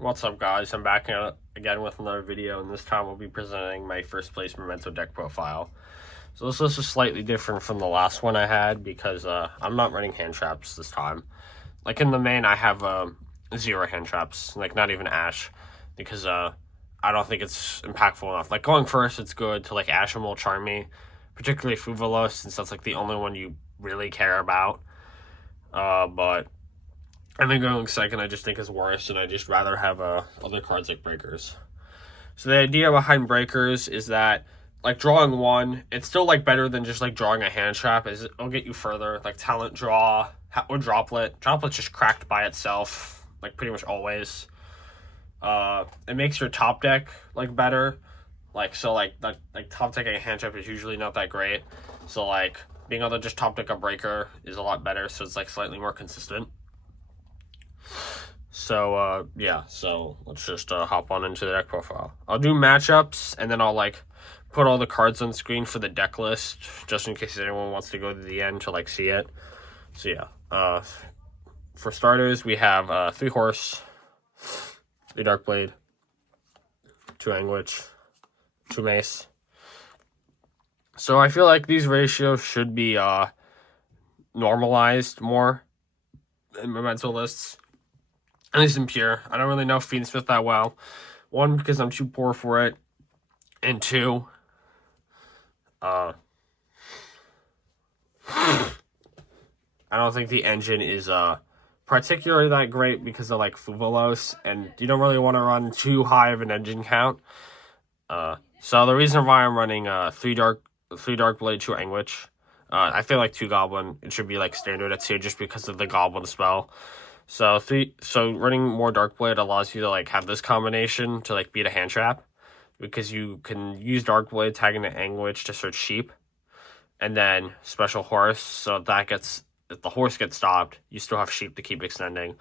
What's up, guys? I'm back again with another video, and this time we'll be presenting my first place Memento deck profile. So this list is slightly different from the last one I had because I'm not running hand traps this time. Like in the main, I have 0 hand traps, like not even Ash, because I don't think it's impactful enough. Like going first, it's good to like Ash and will charm me, particularly Fuvalos, since that's like the only one you really care about. But I think going second I just think is worse, and I just rather have other cards like Breakers. So the idea behind Breakers is that, like, drawing one, it's still, like, better than just, like, drawing a hand trap. It'll get you further. Like, Talent Draw or Droplet. Droplet's just cracked by itself, like, pretty much always. It makes your top deck, like, better. Like, so, like top decking a hand trap is usually not that great. So, like, being able to just top deck a Breaker is a lot better, so it's, like, slightly more consistent. So, yeah, so let's just hop on into the deck profile. I'll do matchups, and then I'll, like, put all the cards on screen for the deck list, just in case anyone wants to go to the end to, like, see it. So, yeah, for starters, we have 3 Horse, 3 Darkblade, 2 Anguish, 2 Mace. So I feel like these ratios should be normalized more in Memento lists. At least in Pure. I don't really know Fiendsmith that well. 1, because I'm too poor for it. And 2, I don't think the engine is particularly that great because of like Fuvalos, and you don't really want to run too high of an engine count. So the reason why I'm running 3 Darkblade, 2 Anguish. I feel like 2 Goblin, it should be like standard at 2 just because of the Goblin spell. So running more Darkblade allows you to like have this combination to like beat a hand trap, because you can use Darkblade tagging the Anguish to search Sheep, and then special Horse. So if the Horse gets stopped, you still have Sheep to keep extending.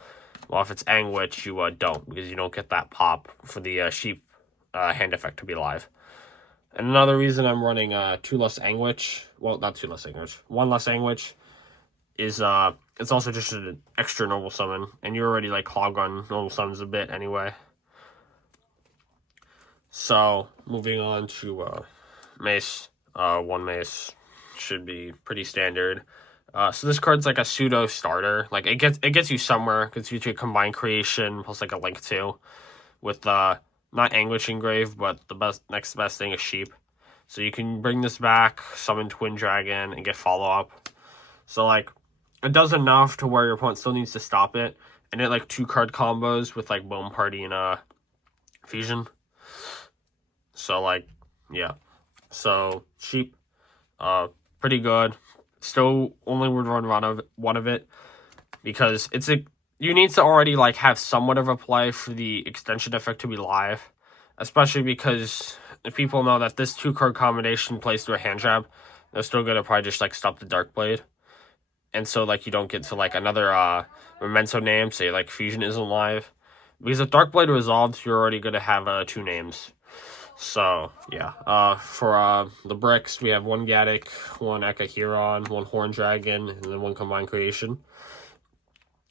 Well, if it's Anguish, you don't, because you don't get that pop for the Sheep hand effect to be live. And another reason I'm running 2 less Anguish, well, not 2 less Anguish, 1 less Anguish, is it's also just an extra normal summon, and you're already like hog on normal summons a bit anyway. So moving on to Mace. 1 Mace should be pretty standard. So this card's like a pseudo starter. Like it gets you somewhere, because you could combine creation plus like a link 2 with not Anguish Engrave, but the next best thing is Sheep. So you can bring this back, summon Twin Dragon, and get follow up. So like it does enough to where your opponent still needs to stop it, and it like 2 card combos with like Bone Party and Fusion. So like, yeah. So Sheep, pretty good. Still only would run one of it because you need to already like have somewhat of a play for the extension effect to be live, especially because if people know that this 2 card combination plays through a hand trap, they're still gonna probably just like stop the Darkblade. And so, like, you don't get to, like, another Memento name, say, like, Fusion isn't live. Because if Darkblade resolves, you're already going to have 2 names. So, yeah. For the bricks, we have 1 Gaddock, 1 Ekahiron, 1 Horn Dragon, and then 1 Combined Creation.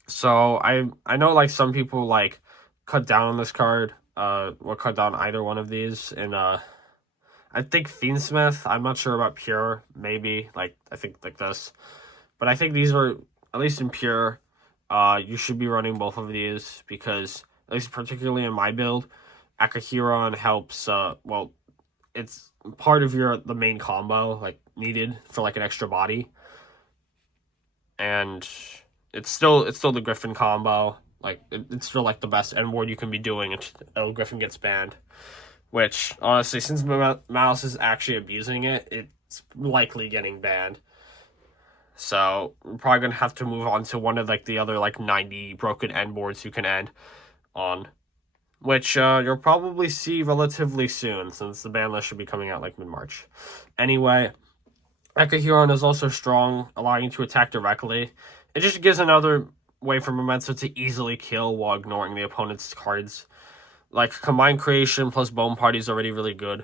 So, I know, like, some people, like, cut down on this card, or cut down either one of these, and, I think Fiendsmith, I'm not sure about Pure, maybe, like, I think, like, this. But I think these are, at least in Pure, you should be running both of these, because, at least particularly in my build, Ekahiron helps, well, it's part of the main combo, like, needed for, like, an extra body. And it's still the Griffin combo. Like, it's still, like, the best end ward you can be doing until Griffin gets banned. Which, honestly, since Mouse is actually abusing it, it's likely getting banned. So, we're probably going to have to move on to one of, like, the other, like, 90 broken end boards you can end on. Which, you'll probably see relatively soon, since the ban list should be coming out, like, mid-March. Anyway, Ekahiron is also strong, allowing you to attack directly. It just gives another way for Memento to easily kill while ignoring the opponent's cards. Like, Combined Creation plus Bone Party is already really good.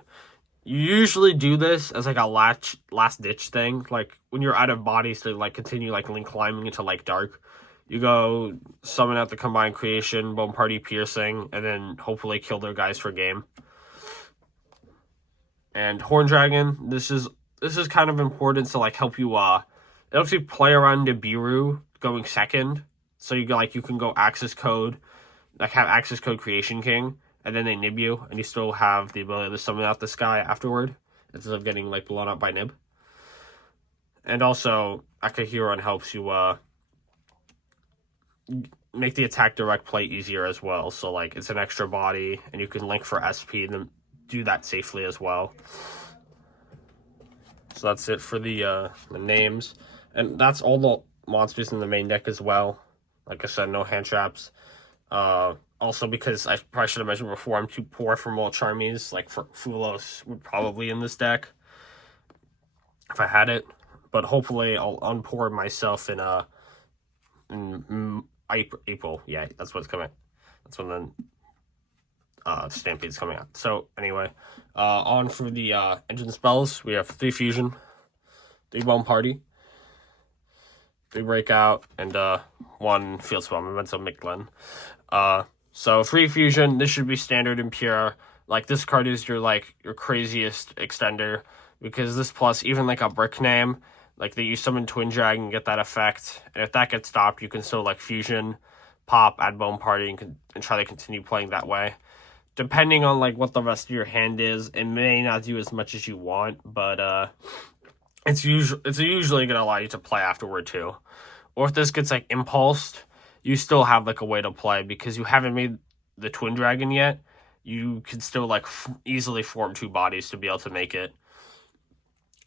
You usually do this as, like, a last-ditch thing. Like, when you're out of bodies to, like, continue, like, link climbing into, like, Dark, You go summon out the Combined Creation, Bone Party Piercing, and then hopefully kill their guys for game. And Horn Dragon, this is kind of important to like help you it helps you play around Nibiru going second. So you can go Access Code, like have Access Code Creation King, and then they nib you, and you still have the ability to summon out this guy afterward, instead of getting like blown up by nib. And also Akahiron helps you make the attack direct play easier as well. So like it's an extra body, and you can link for SP and then do that safely as well. So that's it for the names, and that's all the monsters in the main deck as well. Like I said, no hand traps. Also, because I probably should have mentioned before, I'm too poor for Molt Charmies. Like Fulos would probably in this deck if I had it, but hopefully I'll unpour myself in April. Yeah, that's what's coming. That's when the Stampede's coming out. So anyway, on for the engine spells. We have 3 Fusion, 3 Bone Party, 3 Breakout, and 1 Field Spell, Memento Mictlan. So 3 Fusion, this should be standard and pure. Like this card is your craziest extender, because this plus even like a brick name, like that you summon Twin Dragon and get that effect, and if that gets stopped, you can still like Fusion, pop, add Bone Party, and try to continue playing that way. Depending on like what the rest of your hand is, it may not do as much as you want, but it's usually gonna allow you to play afterward too. Or if this gets like impulsed, you still have like a way to play, because you haven't made the Twin Dragon yet. You can still like easily form 2 bodies to be able to make it.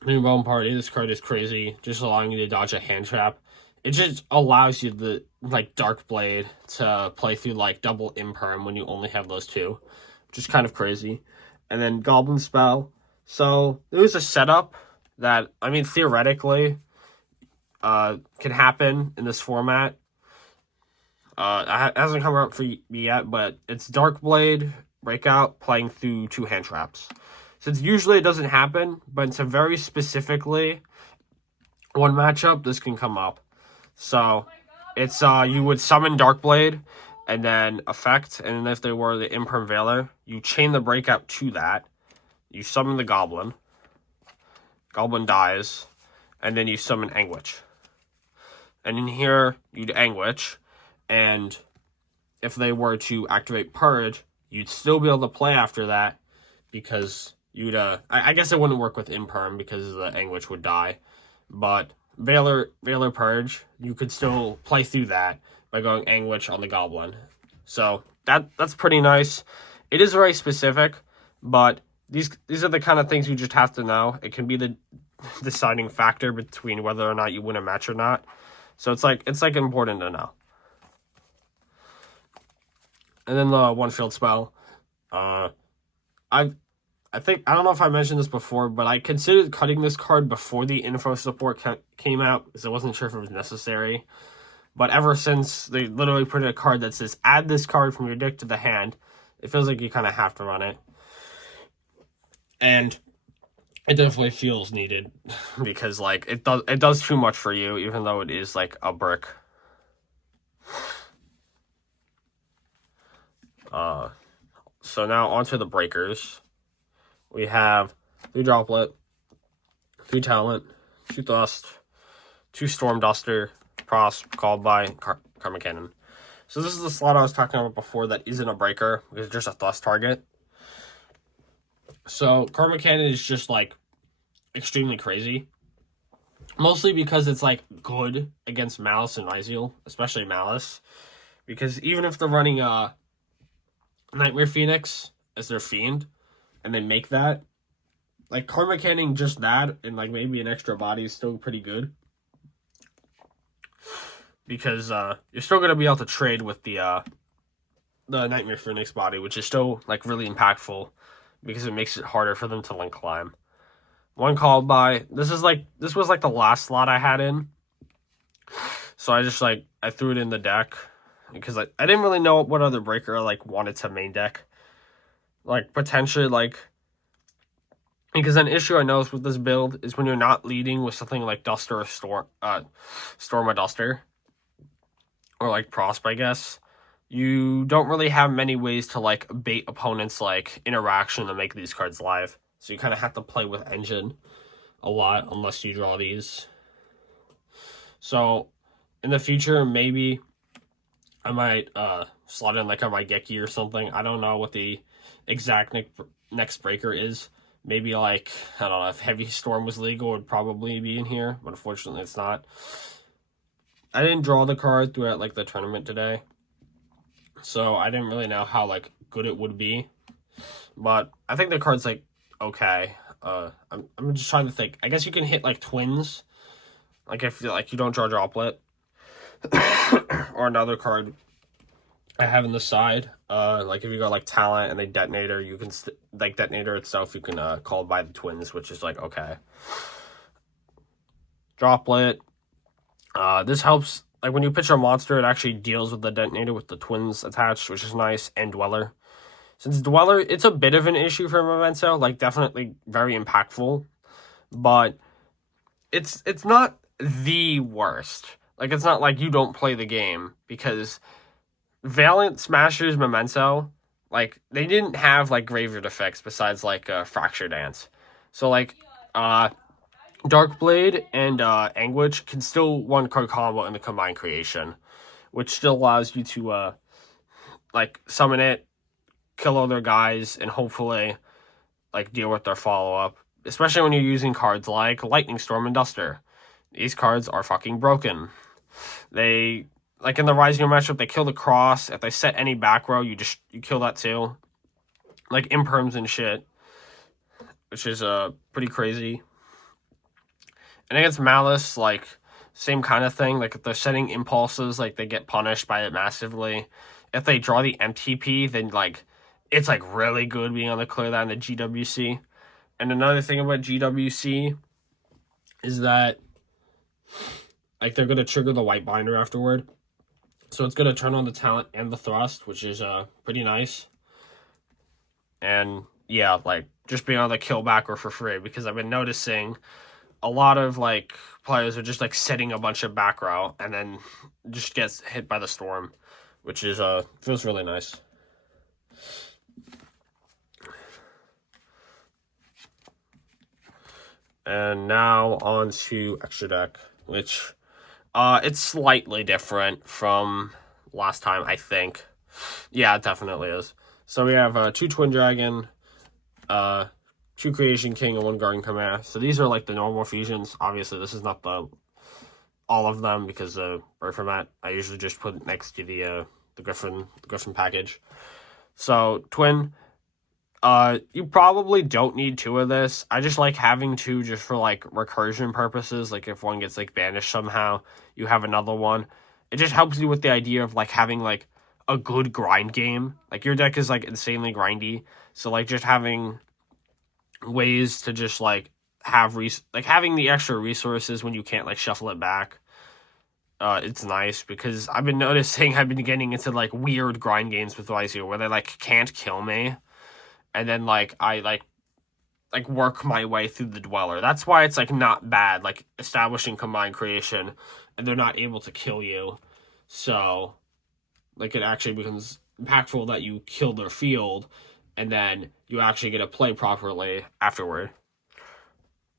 New Bone Party, this card is crazy, just allowing you to dodge a hand trap. It just allows you the like Dark Blade to play through like double Imperm when you only have those 2, which is kind of crazy. And then Goblin Spell. So there was a setup that, I mean, theoretically can happen in this format. It hasn't come out for me yet, but it's Dark Blade, Breakout, playing through 2 hand traps. Since usually it doesn't happen, but it's a very specifically one matchup, this can come up. So it's you would summon Darkblade and then effect, and then if they were the Imperm Veiler, you chain the Breakout to that. You summon the Goblin. Goblin dies, and then you summon Anguish. And in here, you'd Anguish, and if they were to activate Purge, you'd still be able to play after that, because you'd I guess it wouldn't work with Imperm because the Anguish would die, but Veiler Purge, you could still play through that by going Anguish on the Goblin. So that's pretty nice. It is very specific, but these are the kind of things you just have to know. It can be the deciding factor between whether or not you win a match or not. So it's like important to know. And then the 1 Field Spell. I think, I don't know if I mentioned this before, but I considered cutting this card before the info support came out, because I wasn't sure if it was necessary. But ever since they literally printed a card that says, add this card from your deck to the hand, it feels like you kind of have to run it. And it definitely feels needed, because like it does too much for you, even though it is like a brick. So now onto the breakers. We have 3 Droplet, 3 Talent, 2 Thrust, 2 Storm Duster, Prosp, called by Karma Cannon. So this is the slot I was talking about before that isn't a breaker, because it's just a Thrust target. So Karma Cannon is just like extremely crazy. Mostly because it's like good against Malice and Iziel, especially Malice. Because even if they're running Nightmare Phoenix as their Fiend, and they make that, like Karma Canning just that, and like maybe an extra body is still pretty good. Because you're still going to be able to trade with the Nightmare Phoenix body, which is still like really impactful, because it makes it harder for them to link climb. 1 called by, this was like the last slot I had in. So I just I threw it in the deck, because I didn't really know what other breaker I wanted to main deck. Potentially because an issue I noticed with this build is when you're not leading with something like Duster or Storm a Duster, or like Prosp, I guess, you don't really have many ways to like bait opponents like interaction to make these cards live. So you kind of have to play with Engine a lot unless you draw these. So in the future, maybe I might slot in like a Raigeki or something. I don't know what the exact next breaker is. Maybe like, I don't know, if Heavy Storm was legal, it would probably be in here, but unfortunately it's not. I didn't draw the card throughout like the tournament today, so I didn't really know how like good it would be. But I think the card's like okay. I'm just trying to think. I guess you can hit like twins, like if like you don't draw Droplet, or another card I have in the side. Like if you got like Talent and they Detonator, you can like Detonator itself. You can call by the twins, which is like okay. Droplet. This helps. Like when you pitch a monster, it actually deals with the Detonator with the twins attached, which is nice, and Dweller. Since Dweller, it's a bit of an issue for Memento, like definitely very impactful, but it's not the worst. Like it's not like you don't play the game, because Valiant Smashers Memento, like they didn't have like graveyard effects besides like Fracture Dance. So like Darkblade and Anguish can still one card combo in the combined creation, which still allows you to like summon it, kill other guys, and hopefully like deal with their follow-up, especially when you're using cards like Lightning Storm and Duster. These cards are fucking broken. They, like in the Rising matchup, they kill the cross. If they set any back row, you kill that too. Like imperms and shit, which is pretty crazy. And against Malice, like same kind of thing. Like if they're setting impulses, like they get punished by it massively. If they draw the MTP, then like it's like really good being able to clear that in the GWC. And another thing about GWC is that like they're gonna trigger the white binder afterward. So it's gonna turn on the Talent and the Thrust, which is pretty nice. And yeah, like just being able to kill back or for free, because I've been noticing a lot of like players are just like setting a bunch of back row and then just gets hit by the storm, which is feels really nice. And now on to Extra Deck, which it's slightly different from last time, I think. Yeah, it definitely is. So we have 2 Twin Dragon, 2 Creation King, and 1 Guardian Chimera. So these are like the normal fusions. Obviously, this is not all of them, because the bird format I usually just put next to the Griffin package. So Twin. You probably don't need 2 of this. I just like having 2 just for like recursion purposes. Like if one gets like banished somehow, you have another one. It just helps you with the idea of like having like a good grind game. Like your deck is like insanely grindy, so like just having ways to just like have like having the extra resources when you can't like shuffle it back. It's nice, because I've been noticing I've been getting into like weird grind games with Lysia where they like can't kill me. And then, like, I, like work my way through the Dweller. That's why it's, like, not bad, like, establishing combined creation, and they're not able to kill you. So, like, it actually becomes impactful that you kill their field, and then you actually get to play properly afterward.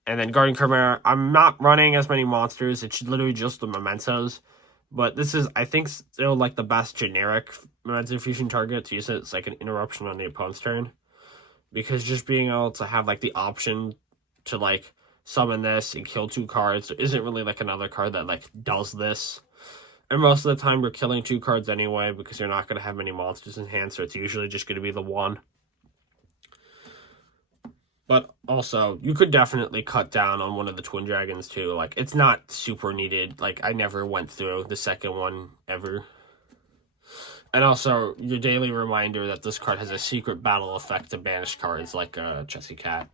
And then Guardian Chimera, I'm not running as many monsters. It's literally just the Mementos. But this is, I think, still, like, the best generic Memento Fusion target to use it. It's, like, an interruption on the opponent's turn. Because just being able to have, like, the option to, like, summon this and kill 2 cards, there isn't really, like, another card that, like, does this. And most of the time, we're killing 2 cards anyway, because you're not going to have many monsters in hand, so it's usually just going to be the 1. But also, you could definitely cut down on one of the Twin Dragons, too. Like, it's not super needed. Like, I never went through the second one, ever. And also, your daily reminder that this card has a secret battle effect to banish cards like Chessy Cat.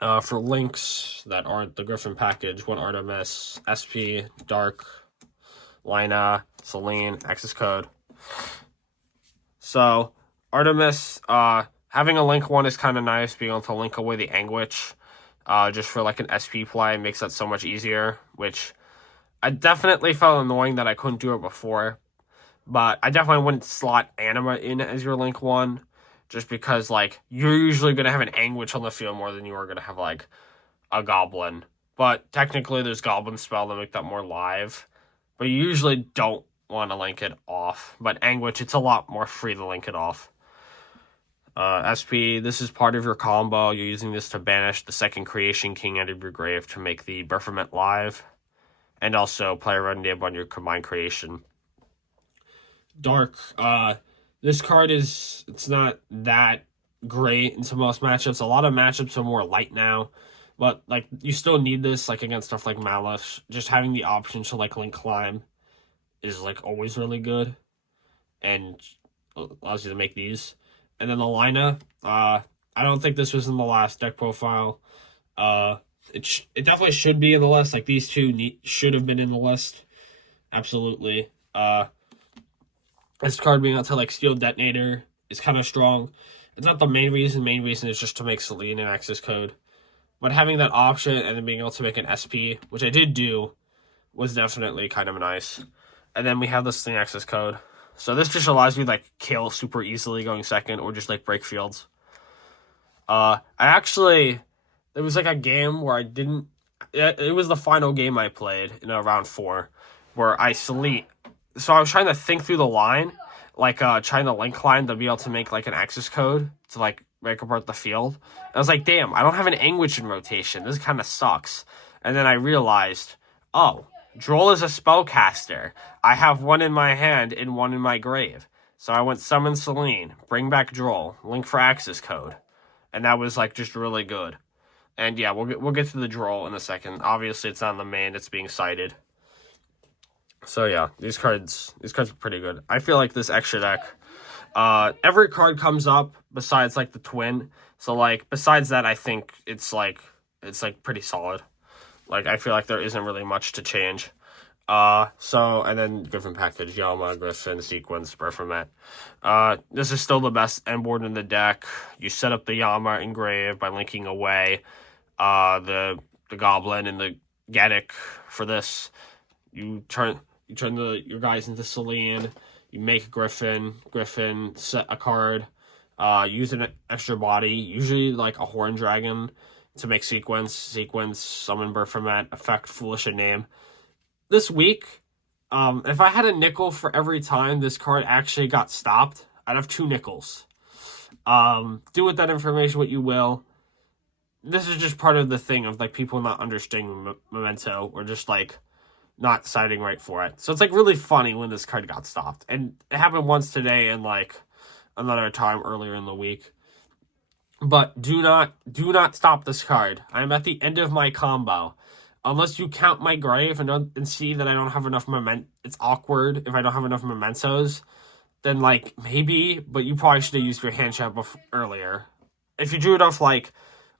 For links that aren't the Griffin package, 1 Artemis, SP, Dark, Lina, Celine, access code. So, Artemis, having a link 1 is kind of nice, being able to link away the Anguish, just for like an SP play makes that so much easier, which I definitely felt annoying that I couldn't do it before, but I definitely wouldn't slot Anima in as your Link 1, just because, like, you're usually going to have an Anguish on the field more than you are going to have, like, a Goblin. But technically, there's Goblin spell to make that more live, but you usually don't want to link it off. But Anguish, it's a lot more free to link it off. SP, this is part of your combo. You're using this to banish the second Creation King out of your grave to make the Baphomet live. And also play a red nib on your combined creation. Dark, this card it's not that great in some most matchups. A lot of matchups are more light now. But, like, you still need this, like, against stuff like Malice. Just having the option to, like, link climb is, like, always really good. And allows you to make these. And then the Lina, I don't think this was in the last deck profile. It definitely should be in the list. Like, these two should have been in the list. Absolutely. This card being able to, like, steal Detonator is kind of strong. It's not the main reason. Main reason is just to make Celine an access code. But having that option and then being able to make an SP, which I did do, was definitely kind of nice. And then we have the Sling access code. So this just allows you to, like, kill super easily going second or just, like, break fields. There was, like, a game where I didn't... It was the final game I played in round 4 where I Selete. So I was trying to think through the line, like, trying to link line to be able to make, like, an access code to, like, break apart the field. And I was like, damn, I don't have an Anguish in rotation. This kind of sucks. And then I realized, oh, Droll is a spellcaster. I have one in my hand and one in my grave. So I went summon Celine, bring back Droll, link for access code. And that was, like, just really good. And yeah, we'll get to the Droll in a second. Obviously, it's not in the main, it's being cited. So yeah, these cards are pretty good. I feel like this extra deck, every card comes up besides, like, the twin. So, like, besides that, I think it's pretty solid. Like, I feel like there isn't really much to change. And then Griffin package, Yama, Griffin, Sequence, Baphomet. This is still the best end board in the deck. You set up the Yama engrave by linking away, the Goblin and the Gaddock for this. You turn your guys into Celine. You make Griffin, set a card, use an extra body, usually like a Horn Dragon, to make Sequence, summon Baphomet, effect Foolish and Name. This week, if I had a nickel for every time this card actually got stopped, I'd have 2 nickels. Do with that information what you will. This is just part of the thing of, like, people not understanding Memento or just, like, not citing right for it. So it's, like, really funny when this card got stopped. And it happened once today and, like, another time earlier in the week. But do not stop this card. I'm at the end of my combo. Unless you count my grave and see that I don't have enough it's awkward if I don't have enough mementos, then, like, maybe, but you probably should have used your hand trap earlier. If you drew it off, like,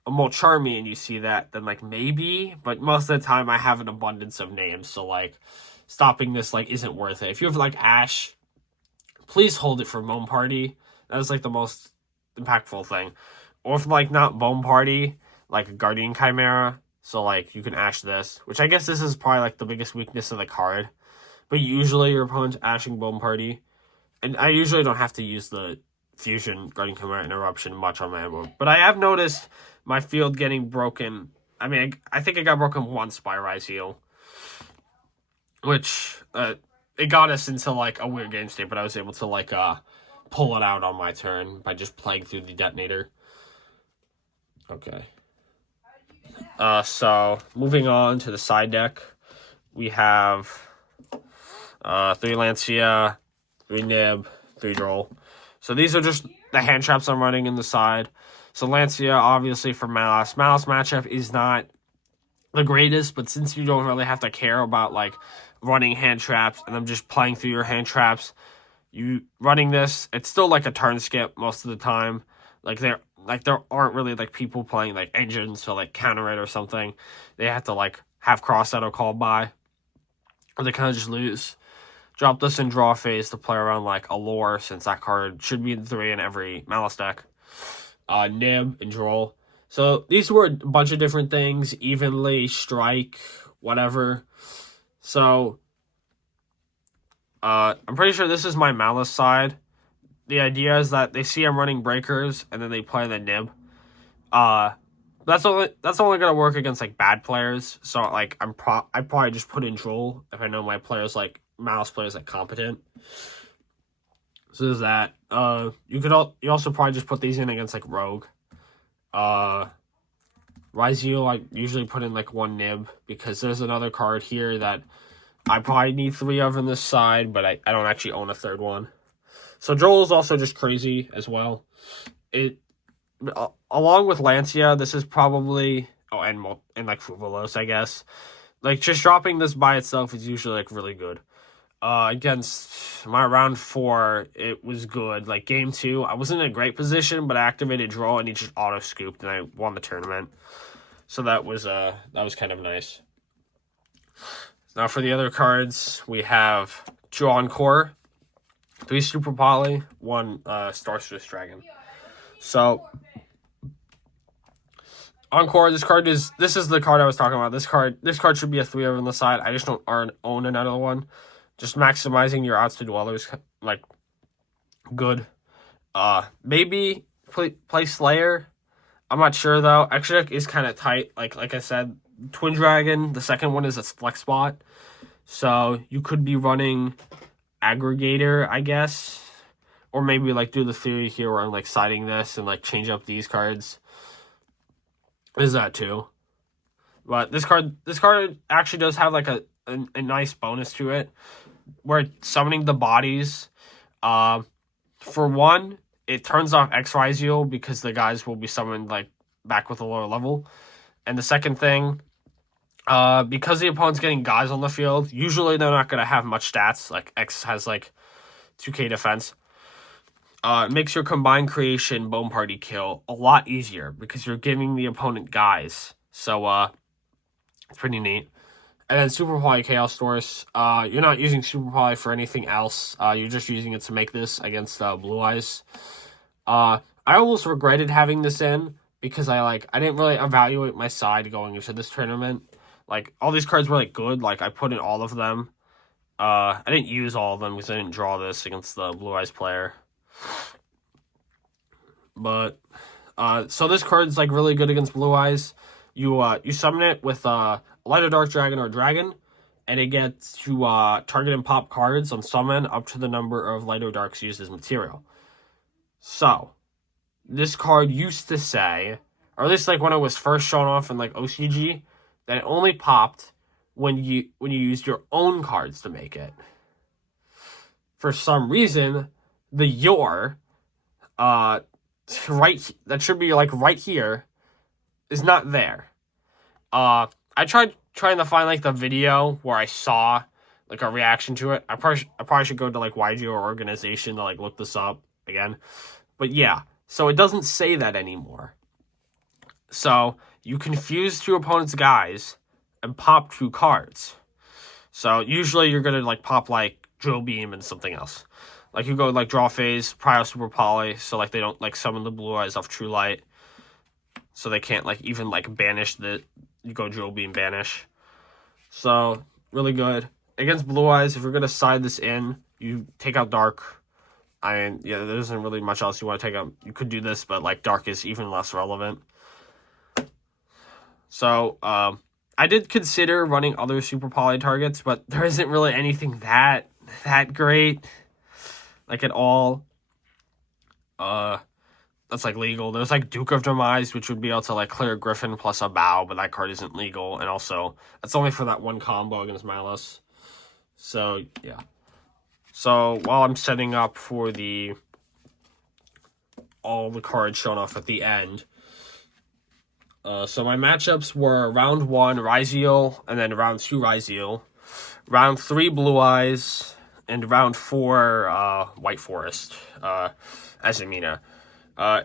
a Molcharmy and you see that, then, like, maybe, but most of the time I have an abundance of names, so, like, stopping this, like, isn't worth it. If you have, like, Ash, please hold it for Bone Party. That is, like, the most impactful thing. Or if, like, not Bone Party, like a Guardian Chimera, so, like, you can Ash this, which I guess this is probably, like, the biggest weakness of the card. But usually your opponent's Ashing Bone Party. And I usually don't have to use the Fusion Guardian Chimera Interruption much on my board. But I have noticed my field getting broken. I mean, I think it got broken once by Rise Heal. Which, it got us into, like, a weird game state, but I was able to, like, pull it out on my turn by just playing through the Detonator. Okay. So, moving on to the side deck, we have 3 Lancia, 3 Nib, 3 Droll. So these are just the hand traps I'm running in the side. So Lancia, obviously, for Malice. Malice matchup is not the greatest, but since you don't really have to care about, like, running hand traps and them just playing through your hand traps, you running this, it's still, like, a turn skip most of the time. There aren't really, like, people playing, like, engines to, like, counter it or something. They have to, like, have cross out or call by, or they kind of just lose. Drop this in draw phase to play around, like, Allure, since that card should be in 3 in every Malice deck. Nib and Droll. So these were a bunch of different things, evenly, strike, whatever. So, I'm pretty sure this is my Malice side. The idea is that they see I'm running breakers, and then they play the nib. That's only gonna work against like bad players. So like I probably just put in Droll if I know my players like Malice players like competent. So there's that. You also probably just put these in against like Rogue. Ryzeal, I usually put in like one nib because there's another card here that I probably need 3 of on this side, but I don't actually own a third one. So Joel is also just crazy as well. Along with Lancia, this is probably and like Fuvalos, I guess. Like just dropping this by itself is usually like really good. Against my round 4, it was good. Like game 2, I wasn't in a great position, but I activated Draw and he just auto scooped and I won the tournament. So that was kind of nice. Now for the other cards, we have 2 Encore, 3 Super Poly, 1 Star Swiss Dragon. So Encore, this is the card I was talking about. This card should be a 3 over on the side. I just don't own another one. Just maximizing your odds to dwellers, like, good. Maybe play Slayer. I'm not sure though. Extra is kind of tight. Like I said, Twin Dragon. The second one is a flex spot, so you could be running Aggregator, I guess, or maybe like do the theory here where I'm like siding this and like change up these cards. Is that too? But this card actually does have like a nice bonus to it, where summoning the bodies. For one, it turns off X Ryzeal because the guys will be summoned like back with a lower level. And the second thing, because the opponent's getting guys on the field, usually they're not gonna have much stats. Like X has like 2k defense. It makes your combined creation bone party kill a lot easier because you're giving the opponent guys. So it's pretty neat. And then Super Poly Chaos Source. You're not using Super Poly for anything else. You're just using it to make this against Blue Eyes. I almost regretted having this in because I didn't really evaluate my side going into this tournament. Like all these cards were like good. Like I put in all of them. I didn't use all of them because I didn't draw this against the Blue Eyes player. But so this card's like really good against Blue Eyes. You summon it with Light or Dark Dragon or Dragon, and it gets to target and pop cards on summon up to the number of Light or Darks used as material. So this card used to say, or at least like when it was first shown off in like OCG, that it only popped when you used your own cards to make it. For some reason, the your right, that should be like right here, is not there. I tried trying to find like the video where I saw like a reaction to it. I probably should go to like YG or organization to like look this up again. But yeah, so it doesn't say that anymore. So you confuse 2 opponents' guys and pop 2 cards. So usually you're gonna like pop like Drill Beam and something else. Like you go like Draw Phase, Prio Super Poly, so like they don't like summon the Blue Eyes off True Light. So they can't like even like banish you go Drill Beam banish. So really good. Against Blue Eyes, if you're gonna side this in, you take out Dark. I mean, yeah, there isn't really much else you want to take out. You could do this, but like Dark is even less relevant. So I did consider running other Super Poly targets, but there isn't really anything that great, like at all. That's like legal. There's like Duke of Demise, which would be able to like clear Griffin plus a bow, but that card isn't legal, and also it's only for that one combo against Malice. So yeah. So while I'm setting up for all the cards shown off at the end, so my matchups were round 1 Ryzeal, and then round 2 Ryzeal, round 3 Blue Eyes, and round 4 White Forest, Azumina.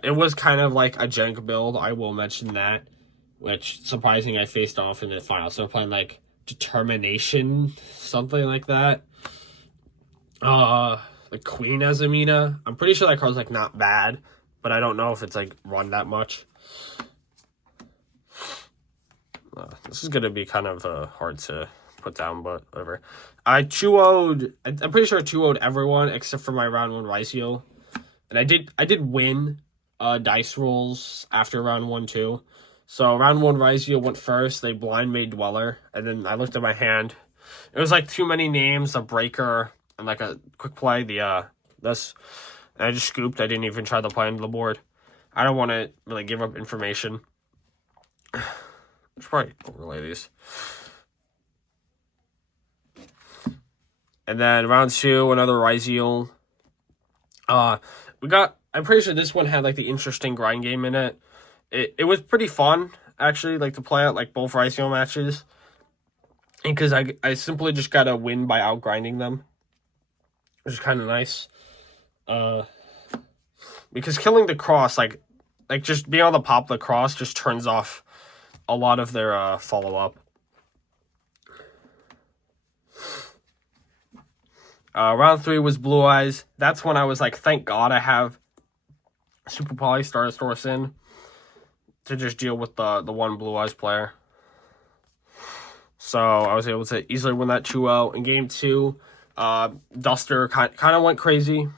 It was kind of like a jank build, I will mention that, which surprising I faced off in the final. So I'm playing like Determination, something like that. Like Queen Azumina. I'm pretty sure that card's like not bad, but I don't know if it's like run that much. This is gonna be kind of hard to put down, but whatever. I 2-0'd, I'm pretty sure I 2-0'd everyone except for my round 1 Raizo. And I did win dice rolls after round 1 too. So round 1 Raizo went first, they blind made Dweller, and then I looked at my hand. It was like too many names, a breaker, and like a quick play, this. And I just scooped, I didn't even try to play into the board. I don't want to really give up information. I should probably overlay these. And then round 2, another Raizo. I'm pretty sure this one had like the interesting grind game in it. It was pretty fun, actually, like to play out like both Raizo matches. And because I simply just got to win by outgrinding them, which is kind of nice. Because killing the cross, like just being able to pop the cross just turns off a lot of their follow-up. Round 3 was Blue Eyes. That's when I was like, thank God I have Super Poly Stardust Orson to just deal with the one Blue Eyes player. So I was able to easily win that 2-0. In game 2, Duster kind of went crazy.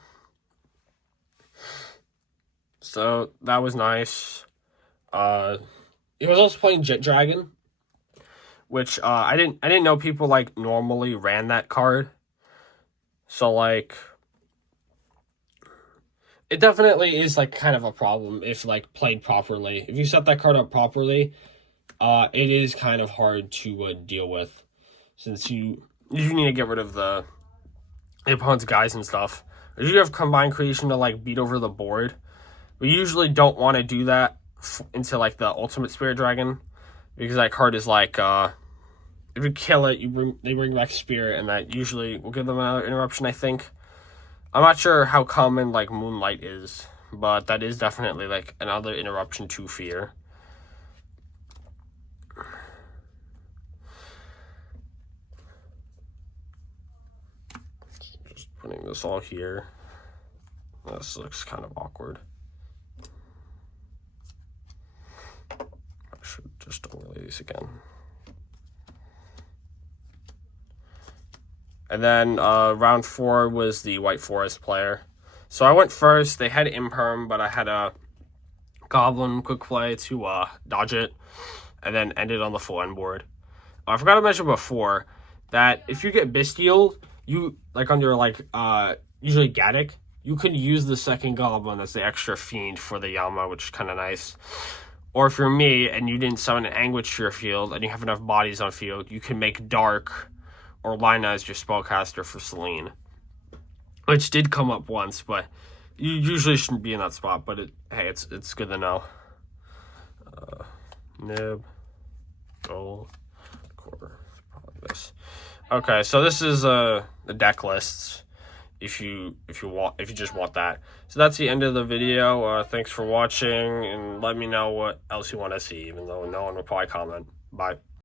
So that was nice. He was also playing Jet Dragon, which I didn't know people like normally ran that card. So like it definitely is like kind of a problem if like played properly. If you set that card up properly, it is kind of hard to deal with, since you need to get rid of the opponent's guys and stuff. You have combined creation to like beat over the board. We usually don't want to do that into like the Ultimate Spirit Dragon, because that card is like if you kill it, they bring back Spirit, and that usually will give them another interruption, I think. I'm not sure how common like Moonlight is, but that is definitely like another interruption to fear. Just putting this all here. This looks kind of awkward. I should just overlay these again. And then round 4 was the White Forest player. So I went first. They had Imperm, but I had a Goblin quick play to dodge it, and then ended on the full end board. I forgot to mention before that if you get Bestial, you like on your like usually Gaddock, you can use the second Goblin as the extra Fiend for the Yama, which is kind of nice. Or if you're me and you didn't summon an Anguish to your field and you have enough bodies on field, you can make Dark or Lina as your spellcaster for Celine, which did come up once, but you usually shouldn't be in that spot. But hey, it's good to know. Nib, gold, core, probably this. Okay, so this is the deck lists. If you just want that. So that's the end of the video. Thanks for watching, and let me know what else you want to see, even though no one will probably comment. Bye.